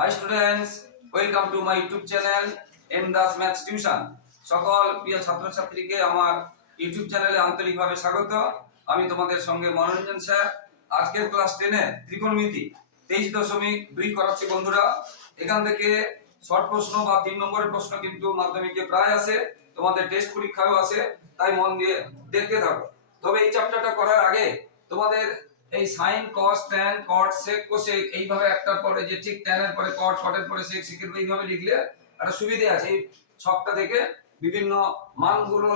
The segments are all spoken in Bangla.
Hi students welcome to my YouTube channel M Das maths tuition সকল প্রিয় ছাত্রছাত্রীকে আমার ইউটিউব চ্যানেলে আন্তরিকভাবে স্বাগত। আমি তোমাদের সঙ্গে মনোরঞ্জন স্যার। আজকের ক্লাস টেনে ত্রিকোণমিতি, তেইশ দশমিক দুই করাচ্ছি বন্ধুরা। এখান থেকে শর্ট প্রশ্ন বা তিন নম্বরের প্রশ্ন কিন্তু মাধ্যমিকে প্রায় আসে তোমাদের টেস্ট পরীক্ষাও আসে তাই মন দিয়ে দেখতে থাকো। তবে এই চ্যাপ্টারটা করার আগে তোমাদের এই sine, cos, tan, cot, sec, cosec, এইভাবে একটার পরে যে ঠিক ট্যানের পরে কট, কটের পরে সেক, সেকের এইভাবে লিখলে একটা সুবিধে আছে। এই ছকটা থেকে বিভিন্ন মানগুলো,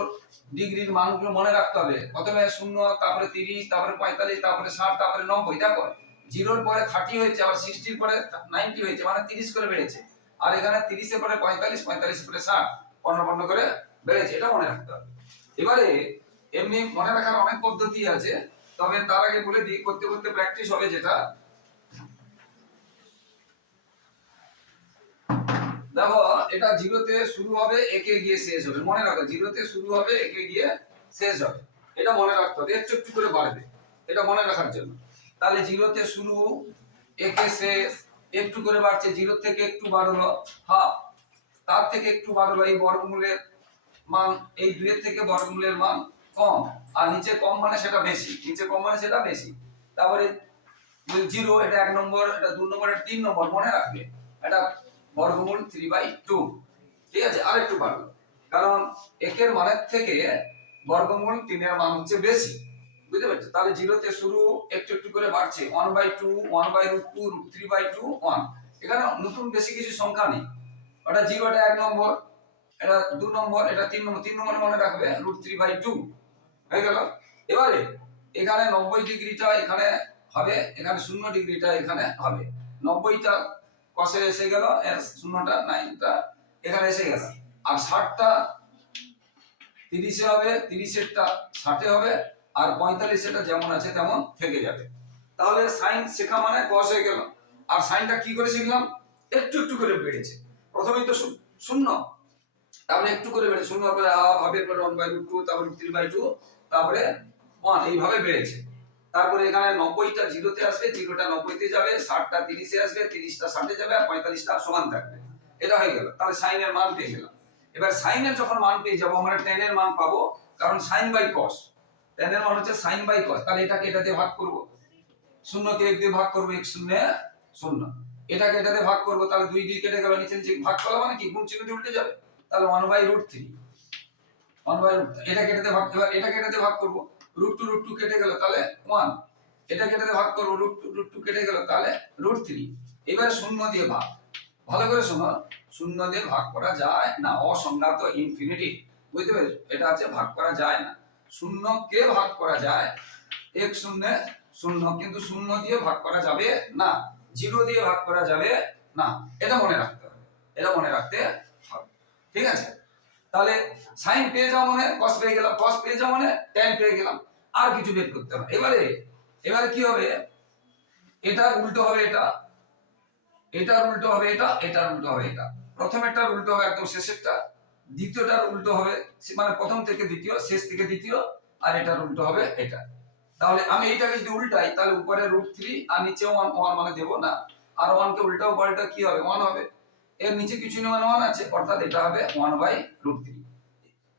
ডিগ্রির মানগুলো মনে রাখতে হবে। প্রথমে শূন্য, তারপরে তিরিশ, তারপরে পঁয়তাল্লিশ, তারপরে ষাট, তারপরে নব্বই, দেখো। জিরোর পরে থার্টি হয়েছে, আবার সিক্সটির পরে নাইনটি হয়েছে মানে তিরিশ করে বেড়েছে। আর এখানে তিরিশের পরে পঁয়তাল্লিশ পঁয়তাল্লিশ পরে ষাট, পণ্য পণ্য করে বেড়েছে, এটা মনে রাখতে হবে। এবারে এমনি মনে রাখার অনেক পদ্ধতি আছে। তবে তার আগে বলে দিই, করতে করতে প্র্যাকটিস হবে যেটা। দেখো, এটা জিরোতে শুরু হবে, একে গিয়ে শেষ হবে। মনে রাখো, জিরোতে শুরু হবে, একে গিয়ে শেষ হবে। এটা মনে রাখতে হবে, একটু একটু করে বাড়বে। এটা মনে রাখার জন্য। তাহলে জিরোতে শুরু, একে শেষ, একটু করে বাড়ছে জিরো থেকে একটু বাড়লো হাফ তার থেকে একটু বাড়লো, এই বর্গমূলের মান, এই দুইয়ের থেকে বর্গমূলের মান কম। আর নিচে কম মানে সেটা বেশি, নিচে কম মানে সেটা বেশি। তারপরে জিরো, এটা এক নম্বর, এটা দু নম্বর, এটা তিন নম্বর, মনে রাখবে। এটা বর্গমূল থ্রি বাই টু ঠিক আছে? আর একটু বাড়লো কারণ একের মানের থেকে বর্গমূল তিনের মান হচ্ছে বেশি। বুঝতে পারছ? তাহলে জিরোতে শুরু, একটু একটু করে বাড়ছে। One by two one by root two root three by two one এখানে নতুন বেশি কিছু সংখ্যা নেই। ওটা জিরো এটা এক নম্বর, এটা দু নম্বর, এটা তিন নম্বর। তিন নম্বর মনে রাখবে রুট থ্রি বাই টু হয়ে গেল। এবারে এখানে নব্বই ডিগ্রিটা এখানে হবে, এখানে শূন্য ডিগ্রিটা এখানে হবে। নব্বইটা কষে এসে গেল শূন্যটা, নাইনটা এখানে এসে গেল। আর ষাটটা তিরিশে হবে, তিরিশেরটা ষাটে হবে, আর পঁয়তাল্লিশেরটা যেমন আছে তেমন থেকে যাবে। তাহলে সাইন শেখা মানে কস হয়ে গেল। আর সাইনটা কি করে শিখলাম? একটু একটু করে বেড়েছে। প্রথমেই তো শূন্য। তারপরে একটু করে বেড়ে শূন্য পরে হাফ হাফের পরে ওয়ান বাই টু তারপরে থ্রি বাই টু তারপরে ওয়ান এইভাবে বেড়েছে। তারপরে এখানে নব্বইটা জিরোতে আসবে, জিরোটা নব্বইতে যাবে, ষাটটা তিরিশে আসবে, তিরিশটা ষাটে যাবে, আর পঁয়তাল্লিশটা সমান থাকবে। এটা হয়ে গেল। তাহলে সাইনের মান পেয়ে গেলাম। এবার সাইনের যখন মান পেয়ে যাব, আমরা টেনের মান পাবো, কারণ সাইন বাই কস টেনের মান হচ্ছে সাইন বাই কস তাহলে এটাকে এটা দিয়ে ভাগ করব। শূন্যকে এক দিয়ে ভাগ করব, এক শূন্য শূন্য। এটাকে এটা দিয়ে ভাগ করব, তাহলে দুই দুই কেটে গেল নিচে নিচে ভাগ করা মানে কি? গুণ চিহ্ন দিয়ে উল্টে যাবে। তাহলে ওয়ান বাই রুট থ্রি এটা কেটে ভাগ এবার এটা কেটে ভাগ করব। রুট টু রুট টু কেটে গেল, তাহলে ওয়ান এটা কেটে ভাগ করব রুট টু রুট টু কেটে গেল, তাহলে রুট থ্রি এবার শূন্য দিয়ে ভাগ। ভালো করে শোনো, শূন্য দিয়ে ভাগ করা যায় না। অসংজ্ঞাত ইনফিনিটি বুঝতে পেরেছ? এটা আছে ভাগ করা যায় না। শূন্যকে ভাগ করা যায়। এক শূন্য শূন্য, কিন্তু শূন্য দিয়ে ভাগ করা যাবে না। জিরো দিয়ে ভাগ করা যাবে না। এটা মনে রাখতে হবে। এটা মনে রাখতে হবে। ঠিক আছে? তাহলে সাইন পেয়ে যাওয়া মানে কস পেয়ে গেলাম কস পেয়ে যাওয়া মানে ট্যান পেয়ে গেলাম, আর কিছু বের করতে হবে। এবারে এবারে কি হবে? এটা উল্টো হবে এটা, এটার উল্টো হবে এটা, এটার উল্টো হবে এটা। প্রথমেরটার উল্টো হবে একদম শেষেরটা, দ্বিতীয়টার উল্টো হবে মানে প্রথম থেকে দ্বিতীয়, শেষ থেকে দ্বিতীয়, আর এটার উল্টো হবে এটা। তাহলে আমি এইটাকে যদি উল্টাই, তাহলে উপরে রুট থ্রি আর নিচে ওয়ান ওয়ান মানে দেবো না। আর ওয়ানকে উল্টাও পাল্টা কি হবে? ওয়ান হবে। এর নিচে কিছু নেই মানে ওয়ান আছে, অর্থাৎ এটা হবে ওয়ান বাই রুট থ্রি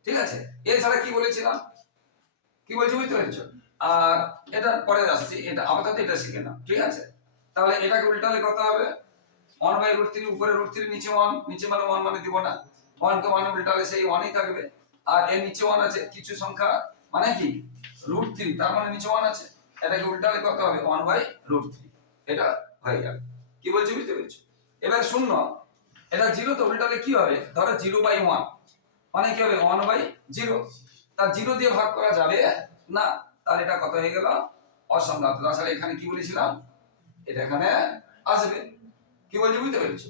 ঠিক আছে? এছাড়া কি বলেছিলাম? কি বলছি বুঝতে পেরেছ? আর এটা পরে আসছি, এটা আপাতত এটা শিখে নাও, ঠিক আছে? তাহলে এটাকে উল্টালে কত হবে? ওয়ান বাই রুট থ্রি উপরে রুট থ্রি নিচে ওয়ান নিচে মানে ওয়ান মানে দিব না। ওয়ানকে মানে উল্টালে সেই ওয়ানই থাকবে। আর এর নিচে ওয়ান আছে, কিছু সংখ্যা মানে কি? রুট থ্রি তার মানে নিচে ওয়ান আছে। এটাকে উল্টালে কত হবে? ওয়ান বাই রুট থ্রি এটা হয়ে যাবে কি বলছি বুঝতে পেরেছ? এবার শূন্য। এটা জিরো তো উল্টালে কি হবে? ধরো জিরো বাই ওয়ান মানে কি হবে? One by zero. তার জিরো দিয়ে ভাগ করা যাবে না? তাহলে এটা কত হয়ে গেল? অসংজ্ঞাত তাছাড়া এখানে কি বলেছিলাম? এটা এখানে আসবে। কি বলছি বুঝতে পেরেছ?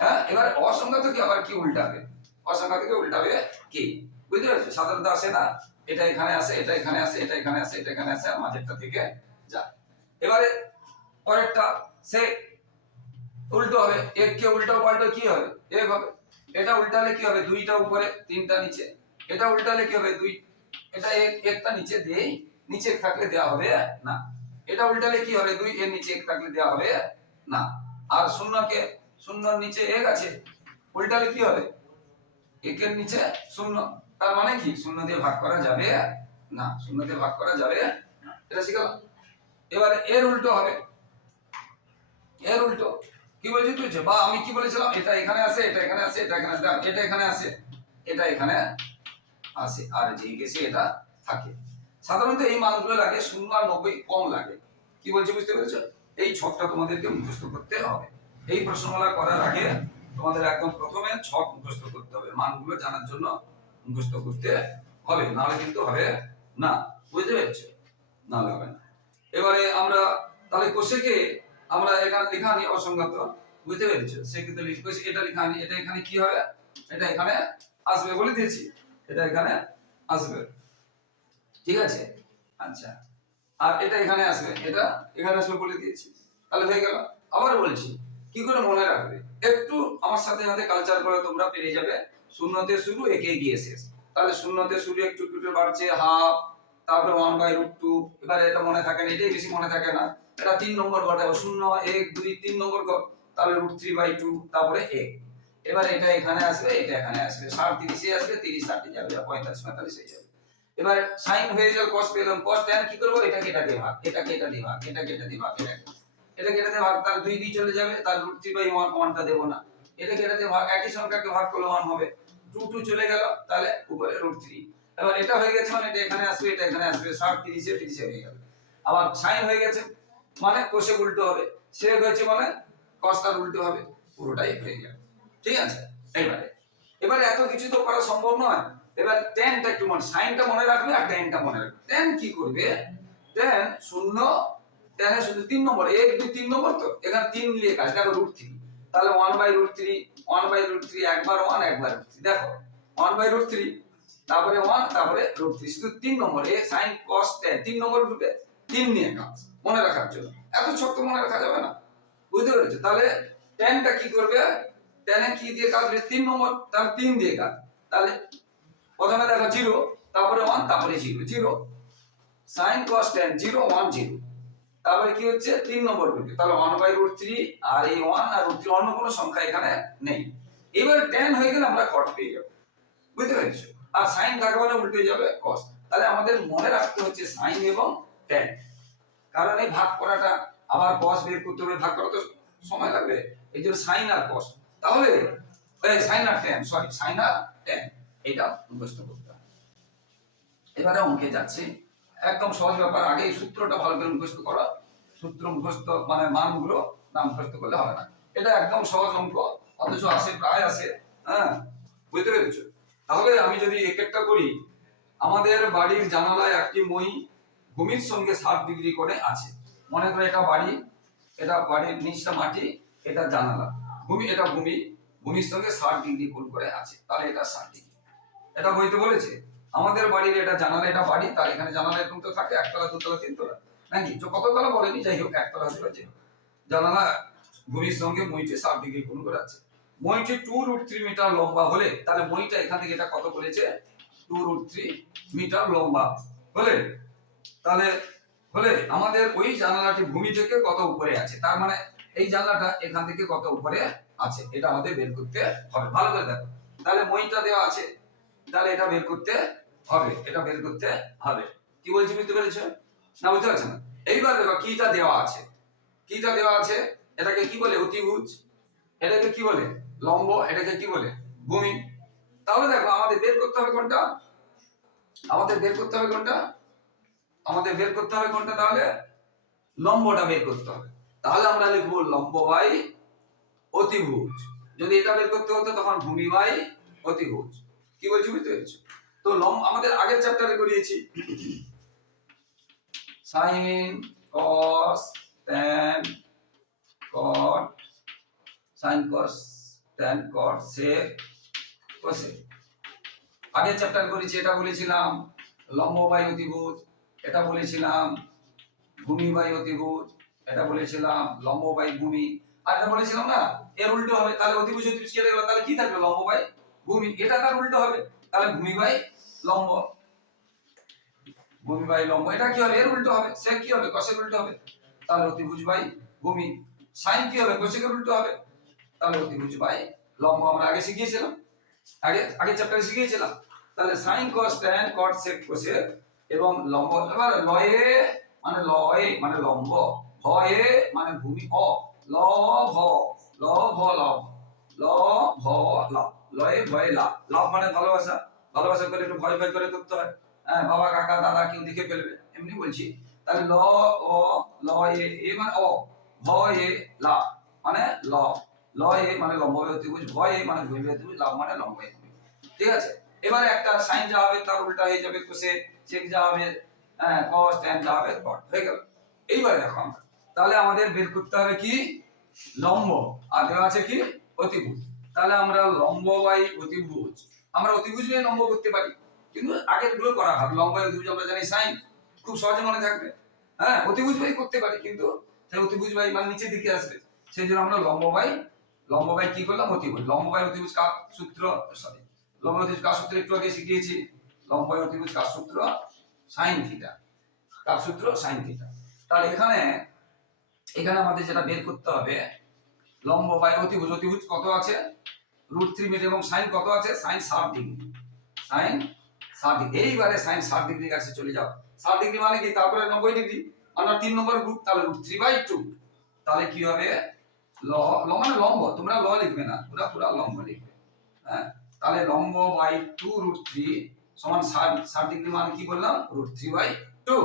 হ্যাঁ? এবার অসংজ্ঞাত কি? আবার কি উল্টাবে? অসংজ্ঞাত কি উল্টাবে? কি? বুঝতে পেরেছ? সাধারণত আসে না? এটা এখানে আসে, এটা এখানে আসে, এটা এখানে আসে, এটা এখানে আসে, আর মাঝেরটা থেকে যায়। এবারে পরেরটা সে উল্টো হবে এক কে উল্টো, পাল্টো কি হবে? এক হবে। এটা উল্টালে কি হবে? দুইটা উপরে, তিনটা নিচে। এটা উল্টালে কি হবে? দুই, এটা এক, একটা নিচে দেই, নিচে থাকলে দেওয়া হবে না। এটা উল্টালে কি হবে? দুই, এর নিচে এক থাকলে দেওয়া হবে না। আর শূন্যকে, শূন্যর নিচে এক আছে, উল্টালে কি হবে? একের নিচে শূন্য। তার মানে কি? শূন্য দিয়ে ভাগ করা যাবে না। শূন্য দিয়ে ভাগ করা যাবে এটা শিখালাম এবারে এর উল্টো হবে। এর উল্টো। কি বলছি তুই? বা আমি কি বলেছিলাম? এটা এখানে আছে, এটা এখানে আছে, এটা এখানে আছে এটা এখানে আছে, এটা এখানে আসে আর যে গেছে এটা থাকে। সাধারণত এই মানগুলো লাগে শূন্য আর নব্বই কম লাগে। কি বলছি বুঝতে পেরেছ? এই ছকটা তোমাদেরকে মুখস্থ করতে হবে। এই প্রশ্নমালা করার আগে তোমাদের একদম প্রথমে ছক মুখস্থ করতে হবে। মানগুলো জানার জন্য মুখস্থ করতে হবে। নাহলে কিন্তু হবে না। বুঝতে পেরেছ? নাহলে হবে না। এবারে আমরা তাহলে কোষেকে আমরা এখানে লেখা আনি অসংগত, বুঝতে পেরেছ? সেক্ষেত্রে লিখব এটা লেখা আনি এটা এখানে কি হবে? এটা এখানে আসবে বলে দিয়েছি, এটা এখানে আসবে। ঠিক আছে? আচ্ছা। আর এটা এখানে আসবে, এটা এখানে আসবে বলে দিয়েছি। তাহলে হয়ে গেল। আবার বলছি, কি করে মনে রাখবে? একটু আমার সাথে সাথে কালচার করে তোমরা পেরে যাবে। শূন্যতে শুরু, একে গিয়ে শেষ। তাহলে শূন্যতে শুরু একটু একটু বাড়ছে হাফ তারপরে ওয়ান বাই রুট টু এবারে এটা মনে থাকে না, এটাই বেশি মনে থাকে না। এটা তিন নম্বর ঘটাবো শূন্য, এক, দুই, তিন নম্বর ঘর তাহলে রুট থ্রি বাই টু তারপরে এক। এবার এটা এখানে আসবে, এটা এখানে আসবে, ষাট তিরিশে আসবে, তিরিশ ষাটে যাবে পঁয়তাল্লিশ পঁয়তাল্লিশ হয়ে যাবে। এবার সাইন হয়ে যাবে কস পেলাম কস ট্যান কি করব? এটাকে এটা দিয়ে ভাগ, এটা দিয়ে ভাগ, এটা দিয়ে ভাগ। এটাকে এটা দিয়ে ভাগ তার দুই দিয়ে চলে যাবে তার রুট থ্রি বাই ওয়ান ওয়ানটা দেবো না। এটাকে এটা দিয়ে ভাগ, একই সংখ্যাকে ভাগ করলে ওয়ান হবে। টু টু চলে গেল, তাহলে উপরে রুট থ্রি এবার এটা হয়ে গেছে মানে এটা এখানে আসবে, এটা এখানে আসবে, ষাট তিরিশে তিরিশে হয়ে গেল। আবার সাইন হয়ে গেছে মানে কোষে উল্টো হবে। সে হয়েছে মানে কস্তার উল্টো হবে। পুরোটাই হয়ে যাবে ঠিক আছে? এবারে এবারে এত কিছু তো করা সম্ভব নয়। এবার টেনটা একটু মনে সাইনটা মনে রাখবে আর টেনটা মনে রাখবে। টেন কি করবে? টেন শূন্য টেনে শুধু তিন নম্বর। এক, দুই, তিন নম্বর তো? এখানে তিন নিয়ে কাজ। দেখো রুট থ্রি তাহলে one by root three one by root three একবার ওয়ান একবার রুট থ্রি দেখো ওয়ান বাই রুট থ্রি তারপরে ওয়ান তারপরে রুট থ্রি শুধু তিন নম্বর। এ সাইন কস টেন তিন নম্বর রুটে তিন নিয়ে কাজ, মনে রাখার জন্য। এত ছোট্ট মনে রাখা যাবে না। বুঝতে পেরেছ? তাহলে টেনটা কি করবে? টেনে কি দিয়ে কাজ? তিন নম্বর, তাহলে তিন দিয়ে কাজ। তাহলে প্রথমে দেখো জিরো তারপরে ওয়ান তারপরে zero zero sine cos tan zero one zero তারপরে কি হচ্ছে? তিন নম্বর রুট। তাহলে ওয়ান বাই রুট থ্রি আর এই ওয়ান আর রুট থ্রি অন্য কোনো সংখ্যা এখানে নেই। এবার টেন হয়ে গেলে আমরা কট পেয়ে যাব। বুঝতে পেরেছ? আর সাইন থাকা মানে উল্টে যাবে কস তাহলে আমাদের মনে রাখতে হচ্ছে সাইন এবং কারণ এই ভাগ করাটা আবার কস বের করতে হবে, ভাগ করা তো সময় লাগবে। এই জন্য সাইন আর কস তাহলে সাইন আর টেন সরি সাইন আর টেন এটা মুখস্থ করতে এবারে অঙ্কে একদম সহজ ব্যাপার, আগে সূত্রটা ভালো করে মুখস্থ করো। সূত্র মুখস্থ মানে মানগুলো না মুখস্থ করলে হবে না। এটা একদম সহজ অঙ্ক, অথচ আসে প্রায় আসে হ্যাঁ? বুঝতে পেরেছ? তাহলে আমি যদি এক একটা করি, আমাদের বাড়ির জানালায় একটি মই ভূমির সঙ্গে ষাট ডিগ্রি করে আছে। মনে করো এটা বাড়ি, এটা বাড়ির নিচটা মাটি, এটা জানালা। ভূমি, এটা ভূমি, ভূমির সঙ্গে ষাট ডিগ্রি কোণ করে আছে। তাহলে এটা ষাট ডিগ্রি। এটা বইতে বলেছে, আমাদের বাড়ির এটা জানালা, এটা বাড়ি তার এখানে জানালা এরকম তো থাকে, একতলা, দুতলা, তিনতলা। নাকি? তো কততলা বলেনি? যাই হোক, একতলা হতে পারে জানালা ভূমির সঙ্গে মইটি ষাট ডিগ্রি কোণ করে আছে। মইটি টু রুট থ্রি মিটার লম্বা হলে, তাহলে মইটা এখান থেকে এটা কত বলেছে টু রুট থ্রি মিটার লম্বা হলে তাহলে হলে আমাদের ওই জানালাটি ভূমি থেকে কত উপরে আছে? তার মানে এই জানলাটা এখান থেকে কত উপরে আছে? এটা আমাদের বের করতে হবে। ভালো করে দেখো। তাহলে মইটা দেওয়া আছে। তাহলে এটা বের করতে হবে। এটা বের করতে হবে। কি বলছি, বুঝতে পেরেছ? না, বুঝতে পারছ না? এইবার দেখো, কিটা দেওয়া আছে। কিটা দেওয়া আছে, এটাকে কি বলে? অতিভুজ। এটাকে কি বলে? লম্ব। এটাকে কি বলে? ভূমি। তাহলে দেখো, আমাদের বের করতে হবে কোনটা? আমাদের বের করতে হবে কোনটা? আমাদের বের করতে হবে কোনটা তাহলে? লম্বটা বের করতে হবে। তাহলে আমরা লিখব লম্ব বাই অতিভুজ। যদি এটা বের করতে হতো তখন ভূমি বাই অতিভুজ। কি বলছি বুঝতে পেরেছ? তো লম্ব, আমাদের আগের চ্যাপ্টারে করিয়েছি। Sine cos tan cot sine cos tan cot sec cosec আগের চ্যাপ্টার করেছি এটা বলেছিলাম লম্ব বাই অতিভুজ। এটা বলেছিলাম ভূমি বাই অতিভুজ, এটা বলেছিলাম লম্ব বাই ভূমি, আর এটা বলেছিলাম না, এর উল্টো হবে, তাহলে অতিভুজ অতিভুজ কেটে গেল, তাহলে কি থাকবে? লম্ব বাই ভূমি, এটা তার উল্টো হবে, তাহলে ভূমি বাই লম্ব। ভূমি বাই লম্ব, এটা কি হবে? এর উল্টো হবে সে কি হবে? কষের উল্টো হবে, তাহলে অতিভুজ বাই ভূমি। সাইন কি হবে? কোসেকের উল্টো হবে, তাহলে অতিভুজ বাই লম্ব। আমরা আগে শিখিয়েছিলাম, আগে আগে চ্যাপ্টারে শিখিয়েছিলাম, তাহলে sine cos tan cot sec cosec এবং লম্ব এবার লয়ে মানে লয়ে মানে লম্ব, ভয়ে মানে ভূমি, অ, ল, ভ ল, ভ লভ ল, ভ লাভ লয়ে ভয়ে লাভ লাভ মানে ভালোবাসা ভালোবাসা করে একটু ভয় ভয় করে করতে হয়। হ্যাঁ বাবা, কাকা, দাদা, কেউ দেখে ফেলবে, এমনি বলছি। তাহলে ল, অ ল এ এ মানে অ ভ এ লা মানে ল ল এ মানে লম্ব অতিভুজ ভয় এ মানে ভূমি অতিভুজ লাভ মানে লম্ব অতিভুজ ঠিক আছে? এবারে একটা সাইন যা হবে, তার উল্টা হয়ে যাবে কোসে চেক যা হবে হ্যাঁ কস ট্যান যা হবে গেল। এইবারে দেখো তাহলে আমাদের বের করতে হবে কি? লম্ব। আর দেওয়া আছে কি? অতিভুজ। তাহলে আমরা লম্ব বাই অতিভুজ। আমরা অতিভুজ বাই লম্ব করতে পারি। কিন্তু আগেরগুলো করা হবে লম্ব অতিভুজ আমরা জানি সাইন খুব সহজে মনে থাকবে। হ্যাঁ অতিভুজ বাই করতে পারি কিন্তু অতিভুজ বাই মানে নিচের দিকে আসবে। সেই জন্য আমরা লম্ব বাই লম্ব বাই কি করলাম? অতিভুজ। লম্ব বাই অতিভুজ কার সূত্র? সরি লম্ব অতিভুজ কার সূত্র একটু আগে শিখিয়েছি। লম্ব বাই অতিভুজ কার সূত্র সাইন থিটা কার সূত্র সাইন থিটা তাহলে এখানে এখানে আমাদের যেটা বের করতে হবে, লম্ব বাই অতিভুজ। অতিভুজ কত আছে? রুট থ্রি মিটার এবং সাইন কত আছে? সাইন ষাট ডিগ্রি সাইন ষাট ডিগ্রি এইবারে সাইন ষাট ডিগ্রি কাছে চলে যাও। ষাট ডিগ্রি মানে কি? তারপরে নব্বই ডিগ্রি আমরা তিন নম্বর গ্রুপ তাহলে রুট থ্রি বাই টু তাহলে কি হবে? ল ল মানে লম্ব। তোমরা ল লিখবে না। পুরা পুরা লম্ব লিখবে। হ্যাঁ? তাহলে লম্ব বাই টু রুট থ্রি সমান ষাট ষাট ডিগ্রি মানে কি বললাম? Root three by two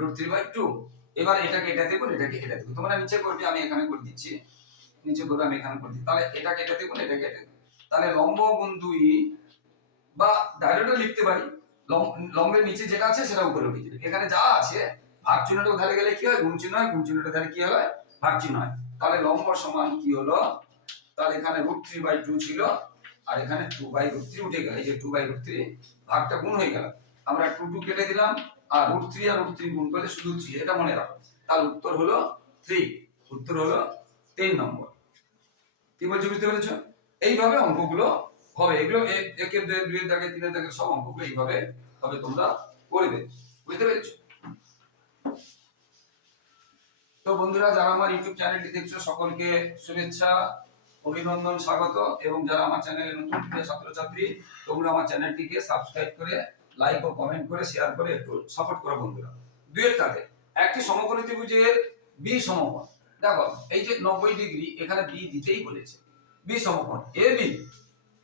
root three by two এবার এটাকে এটা এটাকে এটা তোমরা নিচে করবে, আমি এখানে করে দিচ্ছি। নিচে আমি এখানে করে তাহলে এটাকে এটা এটাকে এটা তাহলে লম্ব বা লিখতে পারি। লম্বের নিচে যেটা আছে, সেটা উপরে উঠে যাবে। এখানে যা আছে, ভাগ চিহ্নটা ধারে গেলে কি হয়? গুণ চিহ্ন হয়। গুণ চিহ্নটা ধারে কি হবে ভাগ চিহ্ন হয়। তাহলে লম্ব সমান কি হলো? তাহলে এখানে রুট থ্রি বাই টু ছিল। আর এখানে টু বাই রুট থ্রি উঠে গেল। এই যে টু বাই রুট থ্রি ভাগটা গুণ হয়ে গেল। আমরা টু টু কেটে দিলাম, আর রুট থ্রি আর রুট থ্রি গুণ করলে শুধু থ্রি এটা মনে রাখো। তাহলে উত্তর হলো থ্রি উত্তর হলো তিন নম্বর। কি বলছো, বুঝতে পেরেছ? এইভাবে অঙ্কগুলো হবে। এগুলো একের দুই দুইয়ের দাগে তিনের দাগে সব অঙ্কগুলো এইভাবে হবে, তোমরা করবে। বুঝতে পেরেছ? তো বন্ধুরা, যারা আমার ইউটিউব চ্যানেলটি দেখছ, সকলকে শুভেচ্ছা। অভিনন্দন, স্বাগত। এবং যারা আমার চ্যানেলে নতুন ছাত্রছাত্রী, তোমরা আমার চ্যানেলটিকে সাবস্ক্রাইব করে লাইক ও কমেন্ট করে শেয়ার করে একটু সাপোর্ট করো বন্ধুরা। দুয়ের তাতে একটি সমকোণী ত্রিভুজের বি সমকোণ। দেখো, এই যে নব্বই ডিগ্রি, এখানে বি দিতেই বলেছে। বি সমকোণ এ বি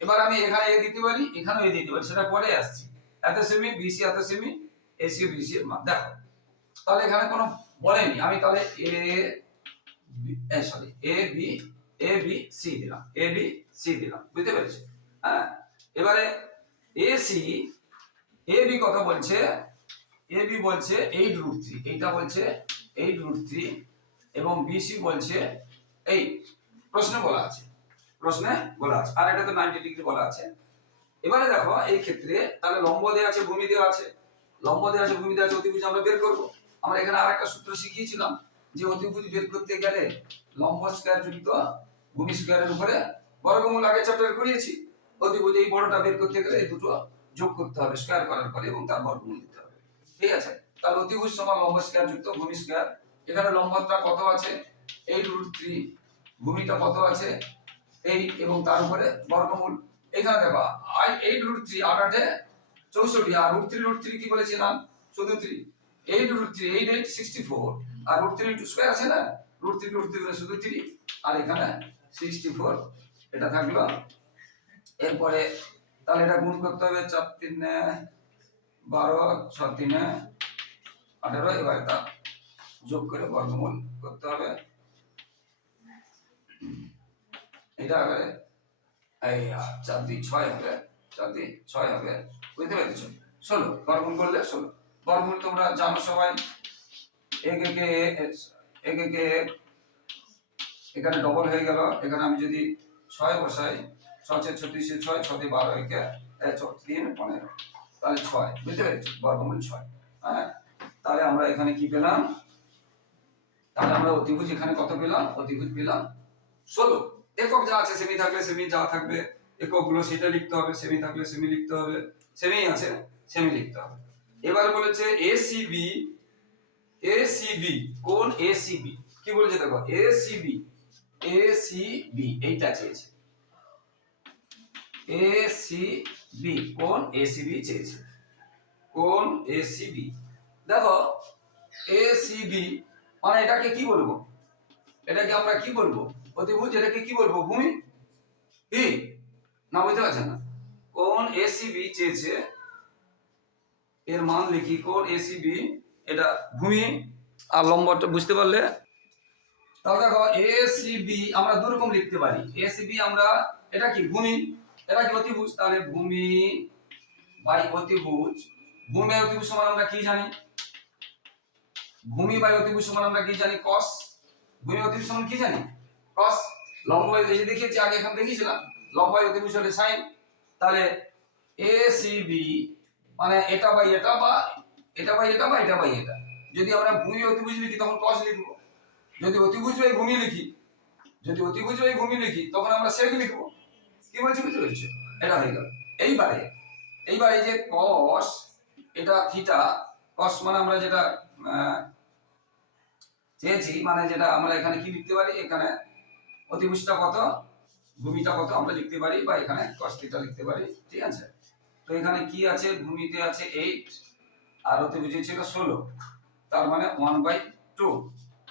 এবার আমি এখানে এ দিতে পারি, এখানেও এ দিতে পারি, সেটা পরে আসছি। এত সেমি বিসি এত সেমি এসি বিসি এর মান। দেখো, তাহলে এখানে কোনো বলেনি। আমি তাহলে A sorry A B A B C দিলাম। এ বি সি দিলাম। বুঝতে পেরেছি? হ্যাঁ? এবারে এ সি এ বি কথা বলছে এ বি বলছে এইট রুট থ্রি এইটা বলছে এইট রুট থ্রি এবং বিসি বলছে এই প্রশ্নে বলা আছে। প্রশ্নে বলা আছে। আর এটা তো নাইনটি ডিগ্রি বলা আছে। এবারে দেখো, এই ক্ষেত্রে তাহলে লম্ব দেওয়া আছে, ভূমি দেওয়া আছে। লম্ব দেওয়া আছে, ভূমি দেওয়া আছে, অতিভুজ আমরা বের করব। আমরা এখানে আর একটা সূত্র শিখিয়েছিলাম যে অতিভুজ বের করতে গেলে লম্ব স্কয়ার যুক্ত ভূমি স্কয়ারের উপরে বর্গমূল আগে চ্যাপ্টার করিয়েছি অতিভুজ এই বড়টা বের করতে গেলে এই দুটো যোগ করতে হবে স্কয়ার করার পরে এবং তার বর্গমূল দিতে হবে। ঠিক আছে? তাহলে অতিভুজ সমান লম্ব স্কয়ার যুক্ত ভূমি স্কয়ার এখানে লম্বটা কত আছে? এইট রুট থ্রি ভূমিটা কত আছে? এই এবং তার উপরে বর্গমূল। এখানে দেখো আই এইট রুট থ্রি আট আটে চৌষট্টি। আর রুট থ্রি রুট থ্রি কি বলেছিলাম? শুধু three eight root three eight eight sixty four আর রুট থ্রি টু স্কোয়ার আছে না? রুট থ্রি রুট থ্রি শুধু থ্রি আর এখানে সিক্সটি ফোর এটা থাকল। এরপরে তাহলে এটা গুণ করতে হবে চার তিনে বারো ছ তিনে আঠেরো, এবার এটা যোগ করে বর্গমূল করতে হবে। এটা হবে, এই, চার দুই ছয় হবে, চার দুই ছয় হবে, বুঝতে পেরেছ? ষোলো, বর্গমূল করলে ষোলো। বর্গমূল তোমরা জানো সবাই। এক একে এক একে এখানে ডবল হয়ে গেল। এখানে আমি যদি ছয় বসাই, ছয় ছত্রিশে, ছয় ছয় বারো তিন, পনেরো। তাহলে ছয়, বুঝতে পেরেছ? বর্গমূল ছয়। হ্যাঁ? তাহলে আমরা এখানে কি পেলাম? তাহলে আমরা অতিভুজ এখানে কত পেলাম? অতিভুজ পেলাম ষোলো। একক যা আছে সেমি থাকলে সেমি যা থাকবে এককগুলো সেটা লিখতে হবে সেমি থাকলে সেমি লিখতে হবে সেমি আছে সেমি লিখতে হবে। এবার বলেছে এসিবি এসিবি কোন এসিবি কি বলেছে দেখো? এসিবি এ সি বি এইটা চেয়েছে। এ সি বি কোন এ সি বি চেয়েছে? কোন এ সি বি দেখো এ সি বি মানে এটাকে কি বলব? এটাকে আমরা কি বলব? অতিভুজ এটাকে কি বলব? ভূমি? কি না, বুঝতে পারছেন না। কোন এ সি বি চেয়েছে? এর মান লিখি, কোন এ সি বি এটা ভূমি। আর লম্বটা বুঝতে পারলে তাহলে দেখো এ সি বি আমরা দু রকম লিখতে পারি। এ সি বি আমরা, এটা কি, ভূমি? এটা কি অতিভুজ? তাহলে ভূমি বাই অতিভুজ। ভূমি অতিভুজ সমান আমরা কি জানি? ভূমি বাই অতিভুজ সমান আমরা কি জানি? cos ভূমি অতিভুজ সমান কি জানি? cos লম্ব এই যে দেখিয়েছি, আগে এখানে দেখিয়েছিলাম। লম্ব বাই অতিভুজ হলে sin তাহলে এ সি বি মানে এটা বাই এটা বা, এটা বাই এটা বা এটা বাই এটা। যদি আমরা ভূমি অতিভুজ লিখি, তখন cos লিখব। যদি অতিভুজ বাই ভূমি লিখি। যদি অতিভুজ বাই ভূমি লিখি, তখন আমরা সেক লিখব। কি বলছি, বুঝতে পেরেছ? এটা হয়ে গেল। এইবারে এইবারে যে কস এটা থিটা কস মানে আমরা যেটা চেয়েছি মানে যেটা আমরা এখানে কি লিখতে পারি? এখানে অতিভুজটা কত, ভূমিটা কত আমরা লিখতে পারি, বা এখানে কস থিটা লিখতে পারি, ঠিক আছে? তো এখানে কি আছে? ভূমিতে আছে এইট আর অতিভুজে ছিল ষোলো। তার মানে one by two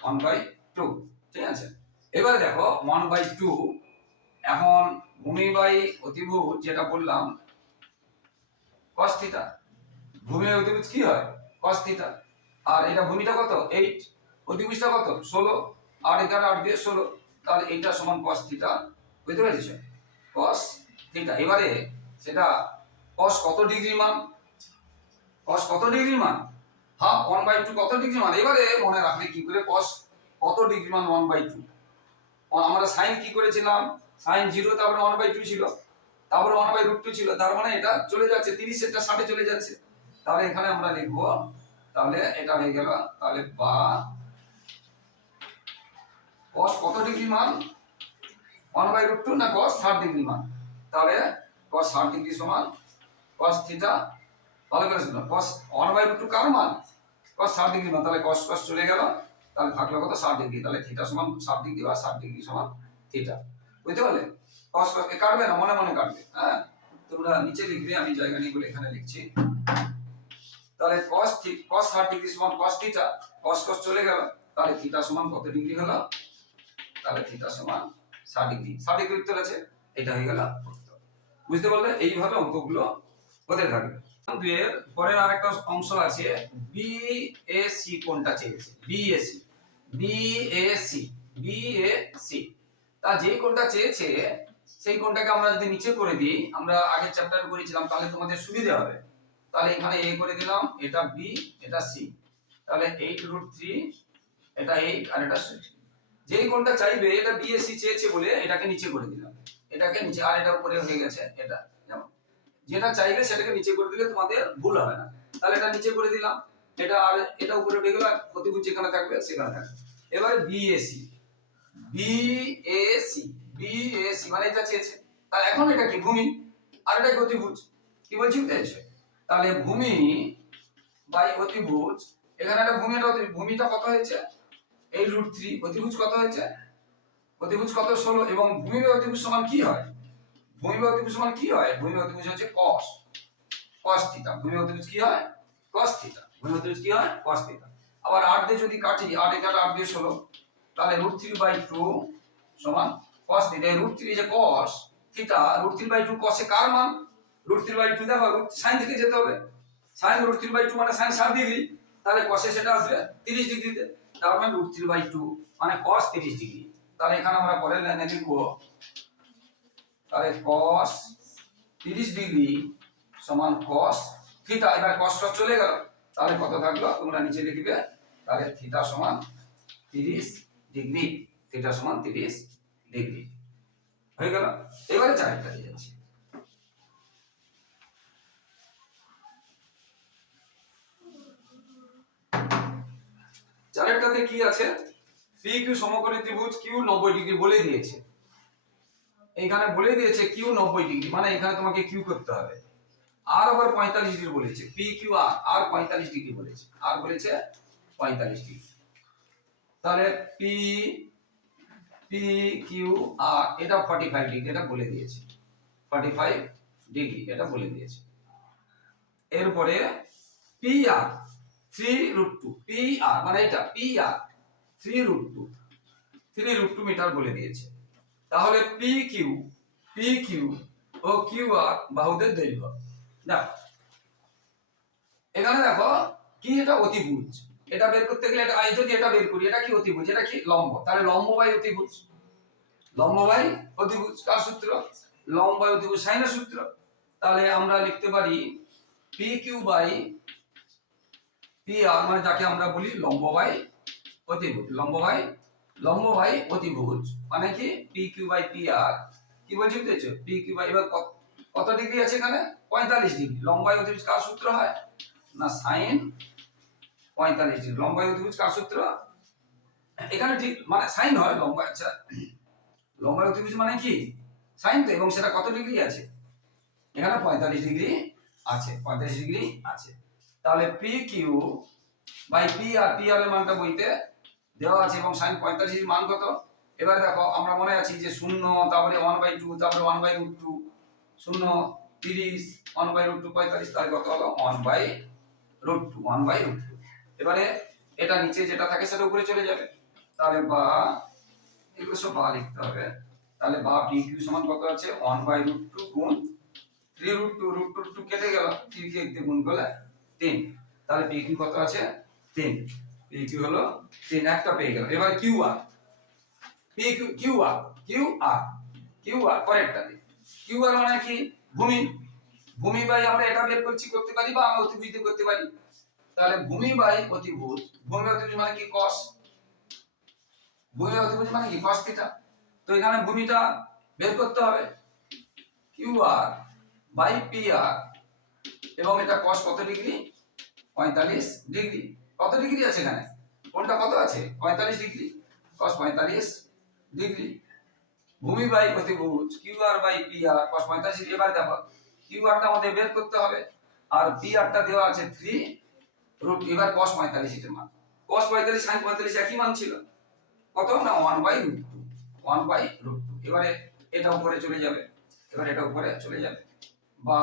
one by two ঠিক আছে? এবারে দেখো ওয়ান বাই টু এখন ভূমি বাই অতিভুজ যেটা বললাম থিটা ভূমি বাই অতিভুজ কি হয়? থিটা আর এটা ভূমিটা কত? এইট অতিভুজটা কত? ষোলো। আর এখানে আট দিয়ে ষোলো। তাহলে এইটা সমান থিটা বুঝতে পেরেছ কস থিটা এবারে সেটা কস কত ডিগ্রি মান? cos কত ডিগ্রি মান? হাফ ওয়ান বাই টু কত ডিগ্রি মান? এবারে মনে রাখবে কি করে? cos কত ডিগ্রি মান ওয়ান বাই টু আমরা সাইন কি করেছিলাম? সাইন জিরো তারপরে ওয়ান বাই টু ছিল। তারপরে ওয়ান বাই রুট টু ছিল। তার মানে এটা চলে যাচ্ছে তিরিশেরটা ষাটে চলে যাচ্ছে। তাহলে এখানে আমরা লিখব, তাহলে এটা হয়ে গেল, তাহলে বা cos কত ডিগ্রি মান? ওয়ান বাই রুট টু না কস ষাট ডিগ্রি মান? তাহলে কস ষাট ডিগ্রি সমান কস থিটা ভালো করে শুনো, cos one by root two কার মান? কস ষাট ডিগ্রি মান, তাহলে কস cos চলে গেল। তাহলে থাকল কত? ষাট ডিগ্রি। তাহলে থিটা সমান ষাট ডিগ্রি বা ষাট ডিগ্রি সমান থিটা বুঝতে পারলে? কাটবে না, মনে মনে কাটবে। হ্যাঁ? তোমরা নিচে লিখবে, আমি জায়গা নিয়ে বলে এখানে লিখছি। তাহলে cos ষাট ডিগ্রি সমান cos থিটা cos cos চলে গেল। তাহলে থিটা সমান কত ডিগ্রি হলো? তাহলে থিটা সমান ষাট ডিগ্রি। ষাট ডিগ্রি উত্তর আছে, এটা হয়ে গেল বুঝতে পারলে? এইভাবে অঙ্কগুলো হতে থাকবে। দুয়ের পরের আরেকটা অংশ আছে বি এ কোনটা চেয়েছে? B A C B A C B A C তা যে কোনটা চেয়েছে, সেই কোনটাকে আমরা যদি নিচে করে দিই, আমরা আগের চ্যাপ্টার করেছিলাম, তাহলে তোমাদের সুবিধা হবে। তাহলে এখানে এ করে দিলাম, এটা বি এটা সি তাহলে এইট রুট থ্রি এটা এইট আর এটা সিক্স যেই কোনটা চাইবে, এটা বিএসসি চেয়েছে বলে এটাকে নিচে করে দিলাম। এটাকে নিচে, আর এটা উপরে হয়ে গেছে, এটা। যেটা চাইবে সেটাকে নিচে করে দিলে তোমাদের ভুল হবে না। তাহলে এটা নিচে করে দিলাম। এটা আর এটা উপরে উঠে গেল প্রতিভুজ যেখানে থাকবে সেখানে থাকবে। এবারে বিএসসি বিএসি বিএসি মানে এটা চেয়েছে। তাহলে এখন এটা কি? ভূমি। আর এটা অতিভুজ কি বলছি বুঝতে তাহলে ভূমি বাই অতিভুজ এখানে একটা ভূমি ভূমিটা কত হয়েছে? এই রুট থ্রি অতিভুজ কত হয়েছে? অতিভুজ কত? ষোলো। এবং ভূমি অতিভুজ সমান কি হয়? ভূমি অতিভুজ সমান কি হয়? ভূমি অতিভুজ হচ্ছে cos cos থিটা ভূমি অতিভুজ কি হয়? cos থিটা ভূমি অতিভুজ কি হয়? cos থিটা আবার আট দিয়ে যদি কাটি, আট এগারো আট দিয়ে ষোলো, তাহলে রুট থ্রি বাই টু সমান cos রুট থ্রি যে cos থ্রি বাই টু কসে কার মান? রুট থ্রি বাই টু দেখো রুট সাইন থেকে যেতে হবে। বাই টু মানে সাইন ষাট ডিগ্রি তাহলে কসে সেটা আসবে তিরিশ ডিগ্রিতে তার মানে রুট থ্রি বাই টু মানে কস তিরিশ ডিগ্রি তাহলে এখানে আমরা পরের লাইনে লিখব তাহলে কস তিরিশ ডিগ্রি সমান কস থিটা এবার কস কস চলে গেল। তাহলে কত থাকল? তোমরা নিচে লিখবে তাহলে থিটা সমান তিরিশ ডিগ্রি থিটা সমান তিরিশ ডিগ্রি। হয়ে গেল? এবারে চারটা দিয়ে যাচ্ছি চারেরটাতে কি আছে? পি কিউ সমকোণী ত্রিভুজ কিউ নব্বই ডিগ্রি বলে দিয়েছে। এখানে বলে দিয়েছে কিউ নব্বই ডিগ্রি মানে এখানে তোমাকে কিউ করতে হবে। আর আবার পঁয়তাল্লিশ ডিগ্রি বলেছে পি কিউ আর আর পঁয়তাল্লিশ ডিগ্রি বলেছে আর বলেছে পঁয়তাল্লিশ ডিগ্রি তাহলে পি পি কিউ আর এটা ফর্টি ফাইভ ডিগ্রি এটা বলে দিয়েছে। ফর্টি ফাইভ ডিগ্রি এটা বলে দিয়েছে। এরপরে P R three root two P R মানে এটা P R three root two three root two metre বলে দিয়েছে। তাহলে পি কিউ পি কিউ ও কিউ আর বাহুদের দৈর্ঘ্য। দেখো এখানে দেখো, কি এটা অতিভুজ? এটা বের করতে গেলে এটা যদি এটা বের করি, এটা কি অতিভুজ? এটা কি লম্ব? তাহলে লম্ব বাই অতিভুজ। লম্ব বাই অতিভুজ, কার সূত্র? লম্ব বাই অতিভুজ, সাইনের সূত্র। তাহলে আমরা লিখতে পারি P Q by P R মানে যাকে আমরা বলি লম্ব বাই অতিভুজ। লম্ব বাই লম্ব বাই অতিভুজ মানে কি? P Q by P R কি বলছি বুঝেছ? পি কিউ বাই এবার কত- ডিগ্রি আছে এখানে? পঁয়তাল্লিশ ডিগ্রি লম্বাই অতিভুজ কার সূত্র হয়? না সাইন পঁয়তাল্লিশ ডিগ্রি লম্বাই অতিভুজ কার সূত্র? এখানে ঠিক মানে সাইন হয় লম্বা আচ্ছা। লম্বাই অতিভুজ মানে কি? সাইন তো, এবং সেটা কত ডিগ্রি আছে? এখানে পঁয়তাল্লিশ ডিগ্রি আছে, পঁয়তাল্লিশ ডিগ্রি আছে। তাহলে P Q by P R P R এর মানটা বইতে দেওয়া আছে এবং সাইন পঁয়তাল্লিশ মান কত? এবার দেখো, আমরা মনে আছি যে শূন্য, তারপরে ওয়ান বাই টু তারপরে ওয়ান বাই রুট টু শূন্য, তিরিশ ওয়ান বাই রুট টু পঁয়তাল্লিশ, তাহলে কত হলো? One by root two one by root two এবারে এটা নিচে যেটা থাকে সেটা উপরে চলে যাবে। তাহলে বা, এগুলো সব বা লিখতে হবে। তাহলে বা পি কিউ সমান কত আছে? ওয়ান বাই রুট টু গুণ three root two root two two কেটে গেল। থ্রি কে গুণ করলে তিন। তাহলে পি কিউ কত আছে? তিন। পি কিউ হলো তিন, একটা পেয়ে গেল এবার Q R P Q Q R Q R Q R পরেরটা দিই। কিউ আর মানে কি? ভূমি। ভূমি বাই আমরা এটা বের করছি, করতে পারি বা আমরা অতিভুজ করতে পারি? তাহলে ভূমি বাই অতিভুজ ভূমি অতিভুজ মানে কি? কস ভূমি বাই অতিভুজ মানে কি? কস থিটা তো এখানে ভূমিটা বের করতে হবে। Q R by P R এবং এটা কস কত ডিগ্রি পঁয়তাল্লিশ ডিগ্রি কত ডিগ্রি আছে এখানে? কোনটা কত আছে? পঁয়তাল্লিশ ডিগ্রি। কস পঁয়তাল্লিশ ডিগ্রি। ভূমি by প্রতিভুজ Q R by P R cos পঁয়তাল্লিশ এবার দেখো, কিউ আরটা আমাদের বের করতে হবে, আর পি আরটা দেওয়া আছে থ্রি রুট এবার কস পঁয়তাল্লিশ এর মান। কস পঁয়তাল্লিশ সাইন পঁয়তাল্লিশ একই মান ছিল। কত না one by root two one by root two এবারে এটা উপরে চলে যাবে। এবার এটা উপরে চলে যাবে। বা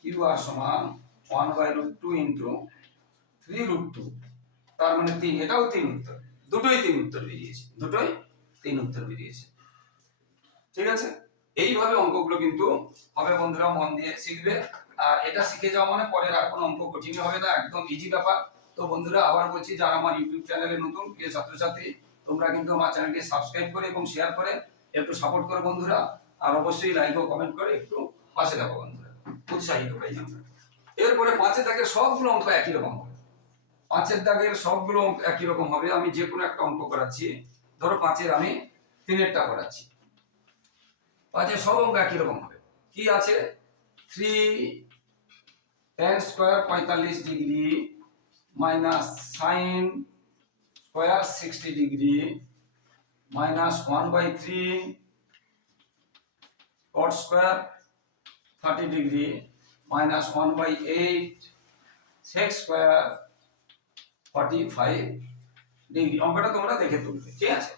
কিউ আর সমান one by root two into three root two তার মানে তিন, এটাও তিন উত্তর। দুটোই তিন উত্তর বেরিয়েছে। দুটোই তিন উত্তর বেরিয়েছে। ঠিক আছে? এইভাবে অঙ্কগুলো কিন্তু হবে বন্ধুরা, মন দিয়ে শিখবে। আর এটা শিখে যাওয়া মানে পরের আর কোনো অঙ্ক কঠিন হবে না, একদম ইজি ব্যাপার। তো বন্ধুরা, আবার বলছি, যারা আমার ইউটিউব চ্যানেলে নতুন, প্রিয় ছাত্রছাত্রী, তোমরা কিন্তু আমার চ্যানেলকে সাবস্ক্রাইব করে এবং শেয়ার করে একটু সাপোর্ট করো বন্ধুরা। আর অবশ্যই লাইক ও কমেন্ট করে একটু পাশে থাকো বন্ধুরা। উৎসাহিত পাই আমরা এরপরে পাঁচের থাকে সবগুলো অঙ্ক একই রকম। পাঁচের দাগের সবগুলো অঙ্ক একই রকম হবে। আমি যে কোনো একটা অঙ্ক করাচ্ছি। ধরো পাঁচের আমি তিনেরটা করাচ্ছি। পাঁচের সব অঙ্ক একই রকম হবে। কি আছে? থ্রি টেন স্কোয়ার পঁয়তাল্লিশ degree minus sine square sixty degree minus one by three cot square thirty degree minus one by eight sec square forty five degree অঙ্কটা তোমরা দেখে তুলবে, ঠিক আছে?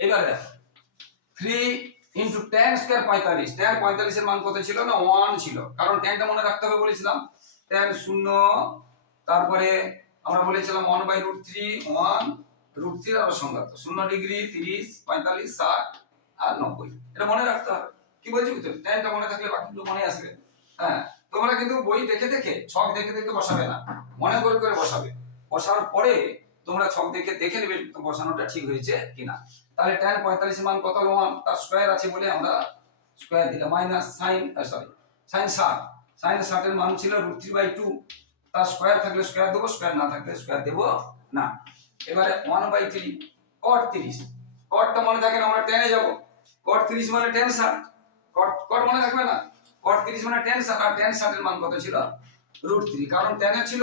এবার দেখো থ্রি ইন্টু টেন স্কোয়ার পঁয়তাল্লিশ। টেন পঁয়তাল্লিশের মান কত ছিল না? ওয়ান ছিল। কারণ টেনটা মনে রাখতে হবে বলেছিলাম। টেন শূন্য, তারপরে আমরা বলেছিলাম one by root three one root three আর সংখ্যাত শূন্য ডিগ্রি তিরিশ, পঁয়তাল্লিশ, ষাট আর নব্বই। এটা মনে রাখতে হবে। কি বলছি বুঝতে টেনটা মনে থাকলে বাকিগুলো মনে আসবে। হ্যাঁ তোমরা কিন্তু বই দেখে দেখে, ছক দেখে দেখে বসাবে না। মনে করে করে বসাবে। বসার পরে তোমরা ছক দেখে দেখে নেবে বসানোটা ঠিক হয়েছে কিনা। তাহলে ট্যান পঁয়তাল্লিশ মান কত ওয়ান, তার স্কোয়ার আছে বলে আমরা স্কোয়ার দিলাম। মাইনাস সাইন সরি সাইন ষাট। সাইন ষাটের মান ছিল রুট থ্রি বাই টু তার স্কোয়ার থাকলে স্কোয়ার দেবো স্কোয়ার না থাকলে স্কোয়ার দেবো না। এবারে ওয়ান বাই থ্রি কট তিরিশ। কটটা মনে থাকে না, আমরা টেনে যাব। কট তিরিশ মানে টেন ষাট। কট কট মনে থাকবে না? কট তিরিশ মানে টেন ষাট, আর টেন ষাটের মান কত ছিল? রুট থ্রি কারণ টেনে ছিল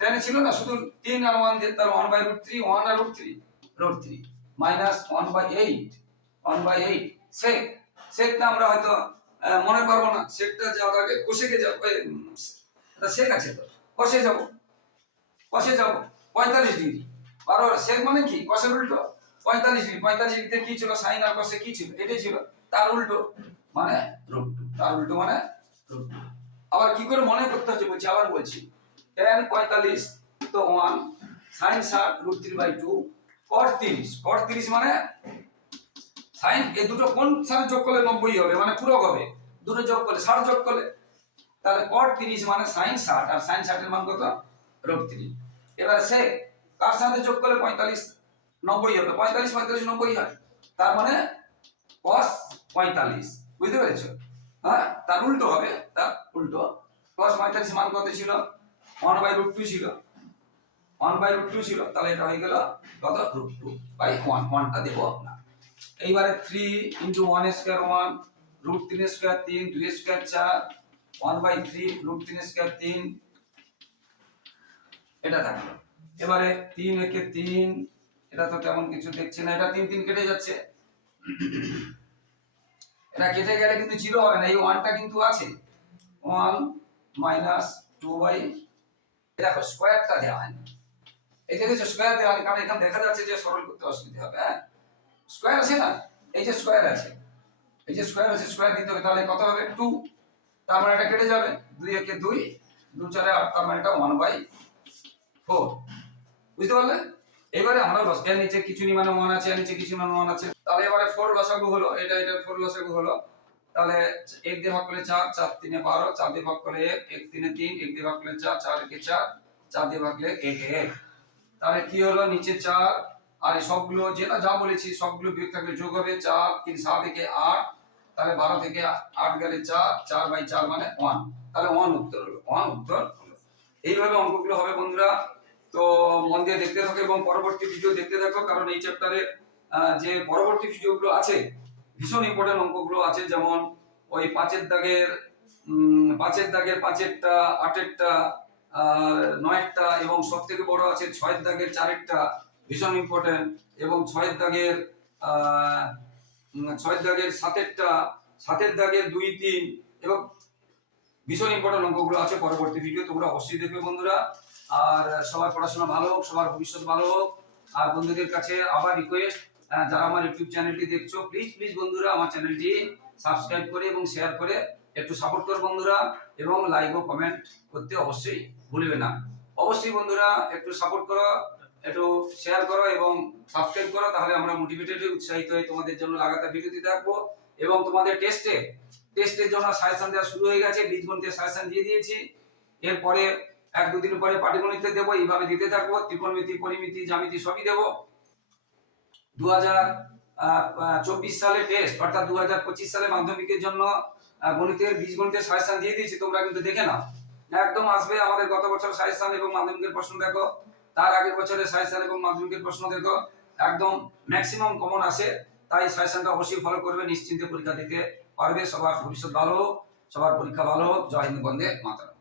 টেনে ছিল না, শুধু তিন আর ওয়ান দিয়ে তার one by root three one R root three root three minus one by eight one by eight sec সেকটা আমরা হয়তো মনে পারব না সেকটা যাওয়ার আগে কোষেকে যাব সেক আছে তো, কষে যাব কষে যাব, পঁয়তাল্লিশ ডিগ্রি বারো সেক মানে কি? কষের উল্টো। পঁয়তাল্লিশ ডিগ্রি পঁয়তাল্লিশ ডিগ্রিতে কি ছিল? সাইন আর কসে কি ছিল? এটাই ছিল। তার উল্টো মানে রুট তার উল্টো মানে রুট আবার কি করে মনে করতে হচ্ছে বলছি, আবার বলছি। টেন পঁয়তাল্লিশ, তো ওয়ান সাইন ষাট root three by two cot তিরিশ। কট তিরিশ মানে সাইন এই দুটো কোন সাথে যোগ করলে নব্বই হবে? মানে পূরক হবে। দুটো যোগ করলে ষাট যোগ করলে, তাহলে কট তিরিশ মানে সাইন ষাট, আর সাইন ষাটের মান কত? রোগ তিরিশ এবার সে কার সাথে যোগ করলে পঁয়তাল্লিশ? নব্বই হবে। পঁয়তাল্লিশ পঁয়তাল্লিশ, নব্বই হয়। তার মানে কস পঁয়তাল্লিশ। বুঝতে পেরেছ? হ্যাঁ? তার উল্টো হবে। তার উল্টো। কস পঁয়তাল্লিশ মান কত ছিল? ওয়ান বাই রুট টু ছিল। ওয়ান বাই রুট টু ছিল, তাহলে এটা হয়ে গেল কত? রুট টু বাই ওয়ান ওয়ানটা দেবো না এইবারে three into one square one root তিন স্কোয়ার তিন দুই স্কোয়ার চার ওয়ান বাই থ্রি রুট তিন স্কোয়ার তিন। এটা থাকল। এবারে তিন একে তিন, এটা তো তেমন কিছু দেখছি না, এটা তিন তিন কেটে যাচ্ছে। এটা কেটে গেলে কিন্তু জিরো হবে না, এই ওয়ানটা কিন্তু আছে। ওয়ান মাইনাস টু বাই দেখো স্কোয়ারটা দেওয়া হয়নি। এই দেখেছ স্কোয়ার দেওয়া হয়নি, কারণ এখানে দেখা যাচ্ছে যে সরল করতে অসুবিধা হবে হ্যাঁ? স্কোয়ার আছে না? এই যে স্কোয়ার আছে, এই যে স্কোয়ার আছে স্কোয়ার দিতে হবে, তাহলে কত হবে? টু তার মানে এটা কেটে যাবে, দুই একে দুই দু চারে আট, তার মানে এটা ওয়ান বাই ফোর বুঝতে পারলে? এবারে আমরা এর নিচে কিছু নিমানে ওয়ান আছে, এর নিচে কিছু নিমানে ওয়ান আছে। তাহলে এবারে ফোর লসাগু হলো, এটা এটা ফোর লসাগু হলো। তাহলে এক দিয়ে ভাগ করলে চার চার তিনে বারো, চার দিয়ে ভাগ করলে এক এক তিনে তিন, এক দিয়ে ভাগ করলে চার চার একে চার চার দিয়ে ভাগ করলে এক এক। তাহলে কি হলো? নিচে চার, আর সবগুলো যেটা যা বলেছি, সবগুলো বিয়োগ থাকলে যোগ হবে চার, তিন, সাত থেকে আট, তাহলে বারো থেকে আট গেলে চার চার বাই চার মানে ওয়ান। তাহলে ওয়ান উত্তর হলো, ওয়ান উত্তর হলো। এইভাবে অঙ্কগুলো হবে বন্ধুরা। তো মন দিয়ে দেখতে থাকো এবং পরবর্তী ভিডিও দেখতে থাকো, কারণ এই চ্যাপ্টারে যে পরবর্তী ভিডিওগুলো আছে ভীষণ ইম্পর্টেন্ট অঙ্কগুলো আছে, যেমন ওই পাঁচের দাগের পাঁচের দাগের পাঁচেরটা, আটেরটা নয়েরটা এবং সব থেকে বড় আছে ছয়ের দাগের চারেরটা ভীষণ ইম্পর্টেন্ট এবং ছয়ের দাগের ছয়ের দাগের সাতেরটা, সাতের দাগের দুই, তিন এবং ভীষণ ইম্পর্টেন্ট অঙ্কগুলো আছে পরবর্তী ভিডিও তোমরা অবশ্যই দেখবে বন্ধুরা। আর সবার পড়াশোনা ভালো হোক, সবার ভবিষ্যৎ ভালো হোক। আর বন্ধুদের কাছে আবার রিকোয়েস্ট যারা আমার ইউটিউব চ্যানেলটি দেখছ প্লিজ প্লিজ বন্ধুরা, আমার চ্যানেলটি সাবস্ক্রাইব করে এবং শেয়ার করে একটু সাপোর্ট করো বন্ধুরা, এবং লাইক ও কমেন্ট করতে অবশ্যই ভুলবে না। অবশ্যই বন্ধুরা, একটু সাপোর্ট করো, একটু শেয়ার করো এবং সাবস্ক্রাইব করো, তাহলে আমরা মোটিভেটেড উৎসাহিত হয়ে তোমাদের জন্য লাগাতার ভিডিও দিতে থাকব। এবং তোমাদের টেস্টে টেস্টের জন্য সাজেশন দেওয়া শুরু হয়ে গেছে বীজগণিতের সাজেশন দিয়ে দিয়েছি। এরপরে এক দুদিন পরে পাটিগণিতে দেবো, এইভাবে দিতে থাকব, ত্রিকোণমিতি, পরিমিতি, জ্যামিতি সবই দেবো। দু চব্বিশ সালে টেস্ট অর্থাৎ দু হাজার পঁচিশ সালে মাধ্যমিকের জন্য গণিতের বীজগণিতের সাজেশন দিয়ে দিয়েছি, তোমরা কিন্তু দেখে নাও। একদম আসবে আমাদের গত বছর সাজেশন এবং মাধ্যমিকের প্রশ্ন দেখো। তার আগের বছরের সাজেশন এবং মাধ্যমিকের প্রশ্ন দেখো। একদম ম্যাক্সিমাম কমন আসে তাই সাজেশনটা অবশ্যই ফলো করবে, নিশ্চিন্তে পরীক্ষা দিতে পারবে। সবার ভবিষ্যৎ ভালো সবার পরীক্ষা ভালো হোক। জয় হিন্দ, বন্দে মাতারাম।